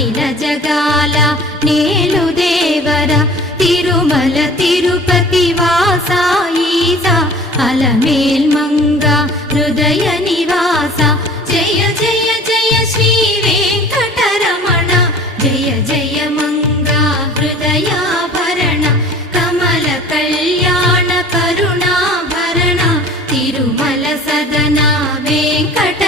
అఖిల జగాల నేలు దేవర తిరుమల తిరుపతి వాసా ఈసా అలమేల్ మంగ హృదయ నివాస జయ జయ జయ శ్రీ వెంకటరమణ జయ జయ మంగ హృదయాభరణ కమల కళ్యాణ కరుణాభరణ తిరుమల సదన వెంకట